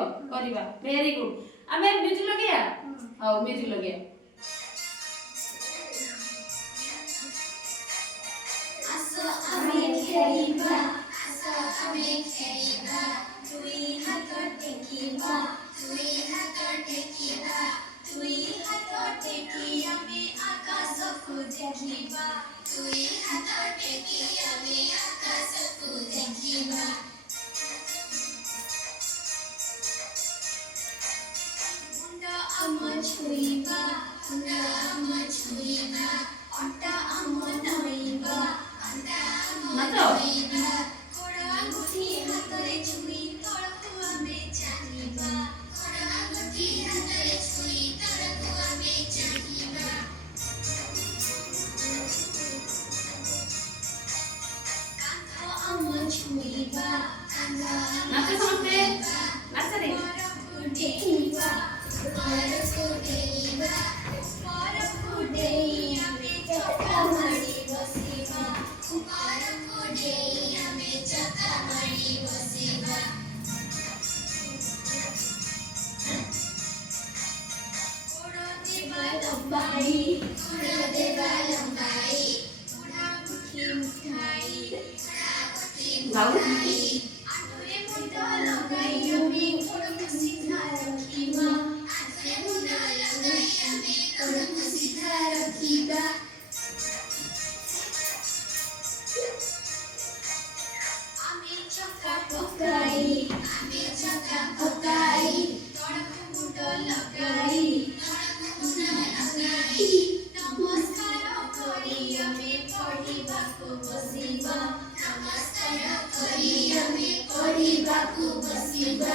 पड़िबो करिबा very good आमे music लगेया हां म्यूजिक लगेया आसो आमे खेलिबा आसो आमे खेलिबा दुई हाथ टेकिबा दुई हाथ टेकिबा दुई हाथ टेकी आमे आकाशको देखिबा दुई हाथ टेकी आमे आकाशको देखिबा मुंडा आमा छुइबा मुंडा आमा छुइबा अट्टा आमा नइबा अट्टा आमा नइबा गोड़ा गुठी हातरे छुई तळको आमे चाहिबा गोड़ा गुठी हातरे छुई तळको आमे चाहिबा कांधो आमा छुइबा कांधा नाचे समझते नाचे रे फुटेइबा फुटेइबा फुटेइ आमे चक्का मारी बसिबा फुटेइ आमे चक्का मारी बसिबा गोड़ देबा लंबाई बुढ़ा गुठी उठाई गाऊ आठरे मुंडा लगाई आमे गोड़को सीधा रखिबा आठरे मुंडा लगाई आमे गोड़को सीधा रखिबा आमे चक्का पकाई तड़को मुंडा लगाई नमस्कार करी आमे पढ़िबाको बसिबा नमस्कार करी आमे पढ़िबाको बसिबा